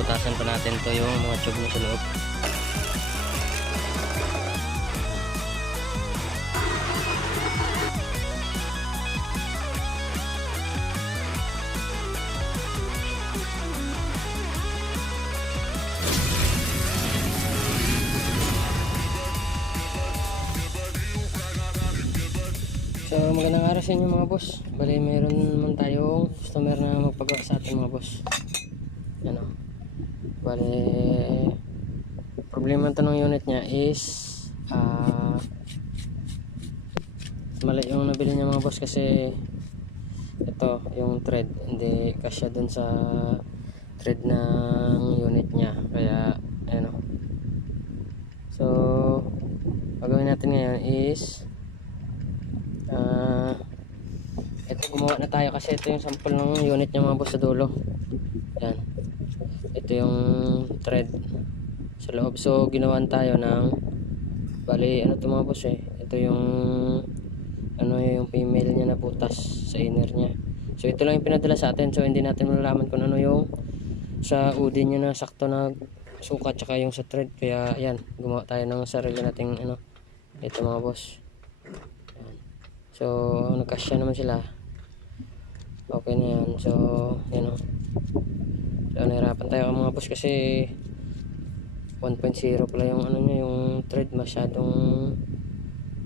bubutasan pa natin to yung mga tube niya sa loob. So magandang araw sa inyo mga boss. Bali mayroon naman tayong customer na magpagawa sa atin mga boss. Yan o. Bali problema ito ng unit niya is ah mali yung nabili niya mga boss kasi ito yung thread hindi kasya dun sa thread ng unit niya kaya ano so gagawin natin ngayon is Ah, ito gumawa na tayo kasi ito yung sample ng unit niya mga boss sa dulo. Yan. Ito yung thread sa loob. So ginawan tayo ng bali ano to mga boss eh. Ito yung ano yung female niya na butas sa inner niya. So ito lang yung pinadala sa atin. So hindi natin malalaman kung ano yung sa udin niya na sakto na sukat tsaka yung sa thread. Kaya yan, gumawa tayo ng sarili nating ano. Ito mga boss. So, nagkasya naman sila. Okay na yan. So, yan o. So, nahirapan tayo mga boss kasi 1.0 pala yung ano niya, yung thread masyadong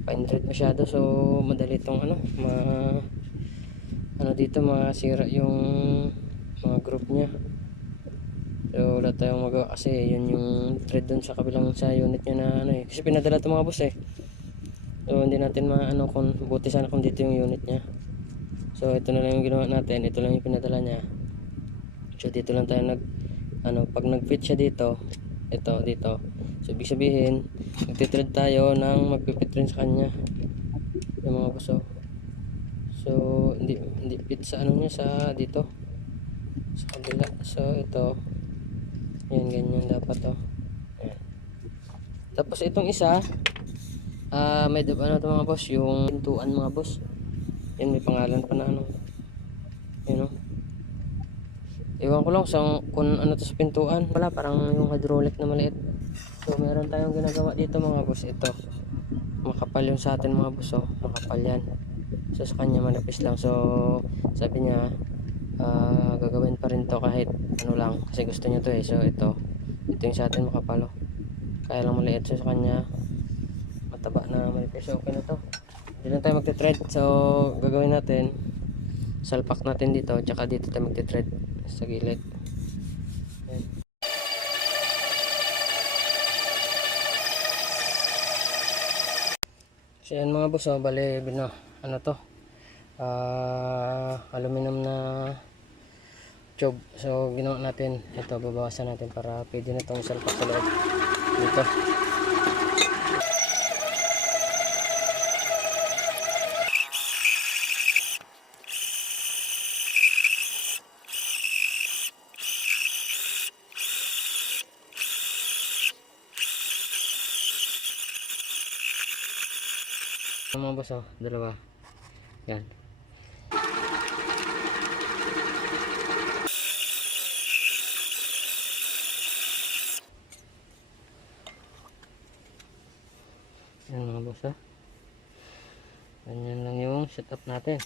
fine thread masyado. So, madali itong ano, ma ano dito, masira yung mga group niya. So, wala tayong magawa kasi yun yung thread dun sa kabilang sa unit niya na ano eh. Kasi pinadala ito mga boss eh. So hindi natin maano kung buti sana kung dito yung unit niya. So ito na lang yung ginawa natin, ito lang yung pinadala niya. So dito lang tayo nag ano pag nag-fit siya dito, ito dito. So ibig sabihin, magtitread tayo ng magpipit rin sa kanya. Yung mga buso. So hindi hindi fit sa ano niya sa dito. Sa kabila. So ito. Yan ganyan dapat. Ayan. Tapos itong isa, Ah, may dab- ano to mga boss, yung pintuan mga boss. Yan may pangalan pa na ano. Yan o. Iwan ko lang sa kung ano to sa pintuan. Wala, parang yung hydraulic na maliit. So, meron tayong ginagawa dito mga boss. Ito. Makapal yung sa atin mga boss. Oh. Makapal yan. So, sa kanya manipis lang. So, sabi niya, ah, gagawin pa rin to kahit ano lang. Kasi gusto niya to eh. So, ito. Ito yung sa atin makapal. Oh. Kaya lang maliit. So, sa kanya, mataba na manipis. Okay na to. Hindi na tayo magte-thread. So, gagawin natin, salpak natin dito, tsaka dito tayo magte-thread sa gilid. So, yan mga boss, oh, bali, bina, ano to, ah, aluminum na tube. So, ginawa natin, ito, babawasan natin para pwede na itong salpak sa loob. Dito. Mga boss, oh, dalawa. Yan. Yan mga boss, oh. Ganyan lang yung setup natin.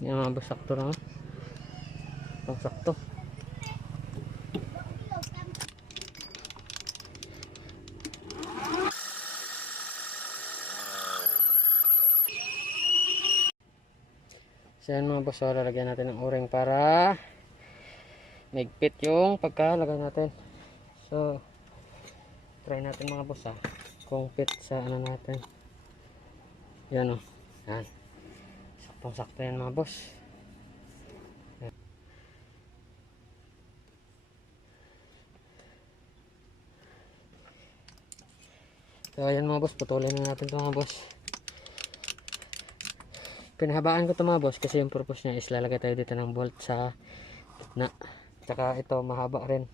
Yan mga boss, sakto lang. Pang sakto. Yan mga boss, so, lalagyan natin ng o-ring para maigpit yung pagkalagay natin. So, try natin mga boss ha, kung fit sa ano natin. Yan o, yan. Saktong sakto yan mga boss. Yan. So ayan mga boss, putulin na natin ito mga boss pinahabaan ko ito mga boss kasi yung purpose niya is lalagay tayo dito ng bolt sa gitna tsaka ito mahaba rin.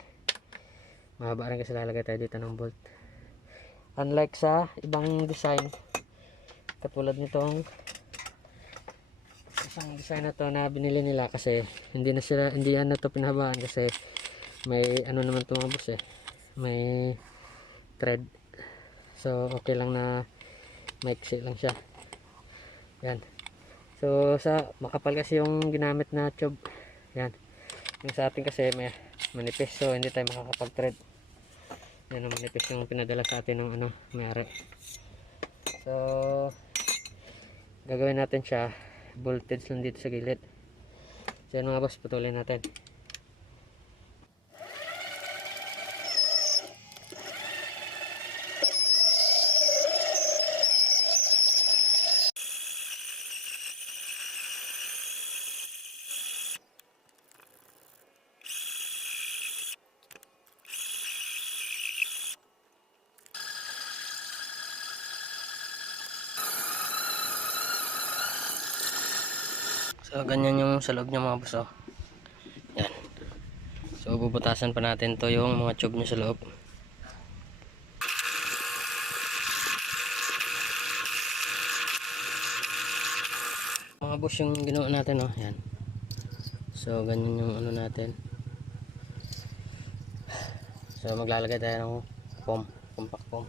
Mahaba rin kasi lalagay tayo dito ng bolt. Unlike sa ibang design katulad nitong isang design na to na binili nila kasi hindi na sila hindi yan na to pinahabaan kasi may ano naman to mga boss eh. May thread. So okay lang na maiksi lang siya. Yan so sa makapal kasi yung ginamit na tube. Yan. Yung sa atin kasi may manipis hindi tayo makakapag thread yan ang manipis yung pinadala sa atin ng ano mayari. So gagawin natin siya. Voltage lang dito sa gilid. So yan mga boss patuloy natin So ganyan yung sa loob niya mga boss oh. Yan. So bubutasan pa natin to yung mga tube niya sa loob. Mga boss yung ginawa natin oh. Yan. So ganyan yung ano natin. So maglalagay tayo ng foam, compact foam.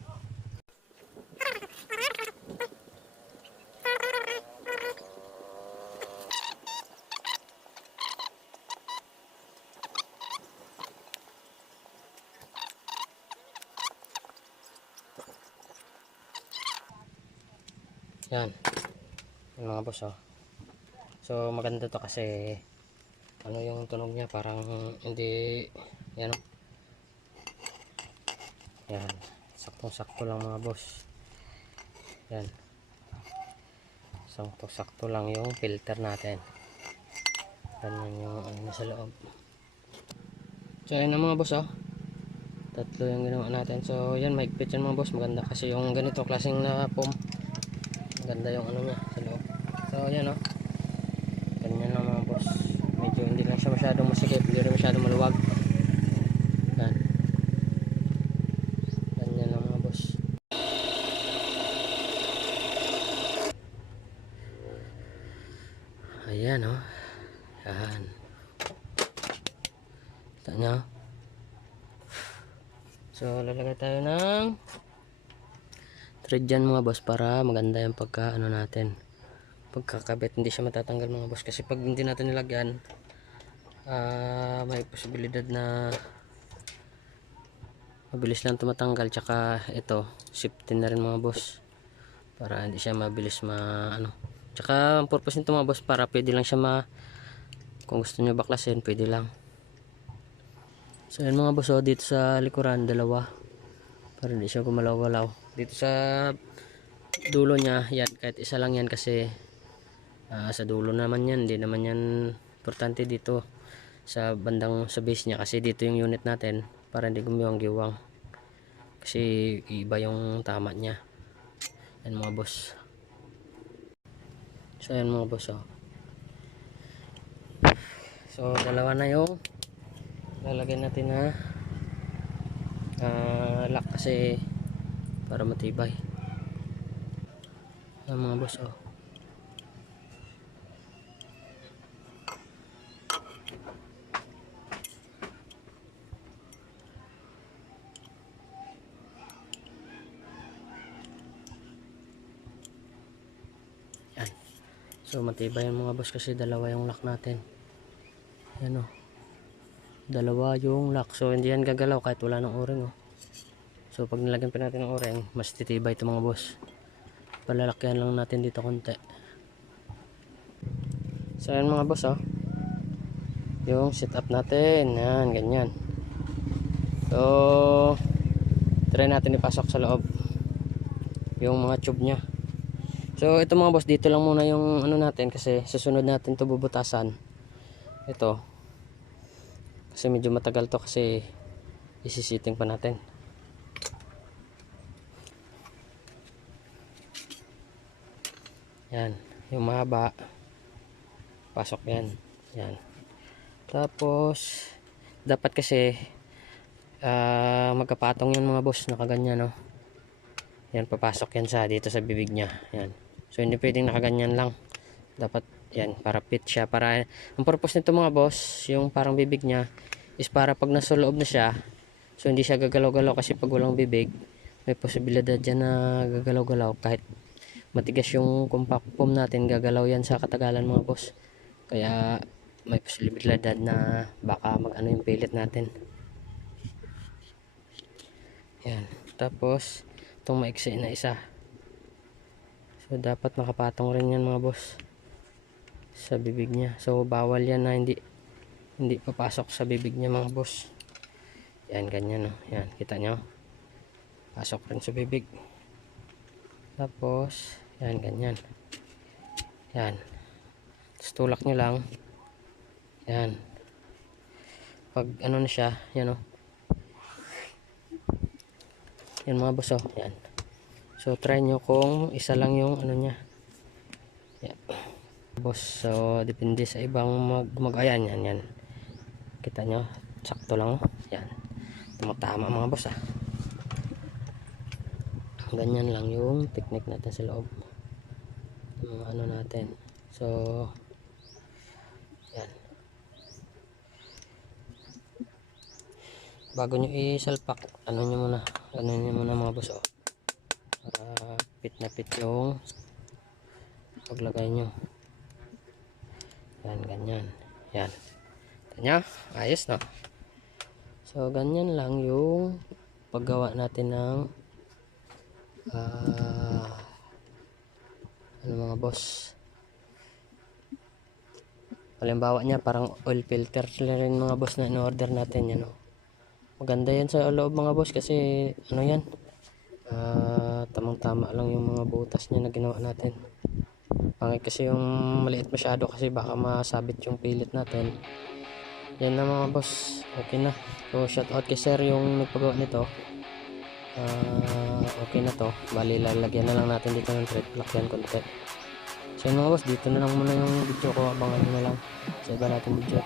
Yan. Yung mga boss, oh. So, maganda to kasi ano yung tunog niya parang hindi yan oh. Yan. Saktong-sakto lang mga boss. Yan. Saktong-sakto lang yung filter natin. Ganyan yung ano niya sa loob. So, yan na mga boss, oh. Tatlo yung ginawa natin. So, yan, maigpit yan mga boss. Maganda kasi yung ganito klaseng na foam ganda yung ano niya sa loob. So yan o ganyan lang mga boss. Medyo hindi lang siya masyadong masigip hindi rin masyadong maluwag. Yan. Ganyan lang mga boss. Ayan o yan. Kita nyo so lalagay tayo ng thread dyan mga boss para maganda yung pagka ano natin. Pagkakabit hindi siya matatanggal mga boss. Kasi pag hindi natin nilagyan ah may posibilidad na mabilis lang tumatanggal. Tsaka ito safety na rin mga boss. Para hindi siya mabilis ma ano. Tsaka ang purpose nito mga boss para pwede lang siya ma kung gusto nyo baklasin pwede lang. So yan mga boss oh, dito sa likuran dalawa. Para hindi siya gumalaw-galaw dito sa dulo niya yan kahit isa lang yan kasi ah, sa dulo naman yan hindi naman yan importante dito sa bandang sa base niya kasi dito yung unit natin para hindi gumiwang-giwang kasi iba yung tama niya. Yan mga boss. So yan mga boss oh. so dalawa na yung lalagyan natin na ah, lock kasi para matibay. Yan mga boss oh. Yan so matibay yan mga boss kasi dalawa yung lock natin. Yan oh. Dalawa yung lock. So hindi yan gagalaw kahit wala ng o-ring oh So pag nilagyan pa natin ng oreng, mas titibay ito mga boss. Palalakyan lang natin dito konti. So yan mga boss oh. Yung setup natin, yan ganyan. So try natin ipasok sa loob yung mga tube niya. So ito mga boss, dito lang muna yung ano natin kasi susunod natin to bubutasan. Ito. Kasi medyo matagal to kasi isisiting pa natin. Yan, yung mahaba. Pasok yan. Yan. Tapos, dapat kasi, ah magkapatong yan mga boss, nakaganyan, no. Yan, papasok yan sa, dito sa bibig niya. Yan. So, hindi pwedeng nakaganyan lang. Dapat Yan, para fit siya. Para, ang purpose nito mga boss, yung parang bibig niya, is para pag nasa loob na siya, so hindi siya gagalaw-galaw kasi pag walang bibig, may posibilidad dyan na gagalaw-galaw kahit matigas yung compact foam natin, gagalaw yan sa katagalan mga boss. Kaya may posibilidad na baka mag-ano yung pilit natin. Yan. Tapos, itong maiksi na isa. So, dapat makapatong rin yan mga boss sa bibig niya. So, bawal yan na hindi hindi papasok sa bibig niya mga boss. Yan, ganyan no. Yan, kita nyo. Pasok rin sa bibig. Tapos, yan, ganyan. Yan. Tapos tulak nyo lang. Yan. Pag ano na siya, yan o. Yan mga boss oh. Yan. So, try nyo kung isa lang yung ano niya. Yan. Boss, so depende sa ibang mag, mag ayan, yan, yan. Kita nyo, sakto lang. oh. Yan. Tumatama mga boss ah. Ganyan lang yung technique natin sa loob. Yung ano natin. So, yan. Bago nyo isalpak, ano nyo muna, ano nyo muna mga oh. Para fit na fit yung paglagay nyo. Yan, ganyan. Yan. Tanya, ayos no? So, ganyan lang yung paggawa natin ng ah ano mga boss. Halimbawa niya, parang oil filter rin mga boss na in-order natin yan. No? Maganda yan sa loob mga boss kasi ano yan, ah tamang-tama lang yung mga butas niya na ginawa natin. Pangit kasi yung maliit masyado kasi baka masabit yung pilit natin. Yan na mga boss. Okay na. So shout out kay sir yung nagpagawa nito. Ah, okay na to. Bali lalagyan na lang natin dito ng thread lock yan konti. So mga boss, dito na lang muna yung video ko. Abangan na lang sa iba natin video.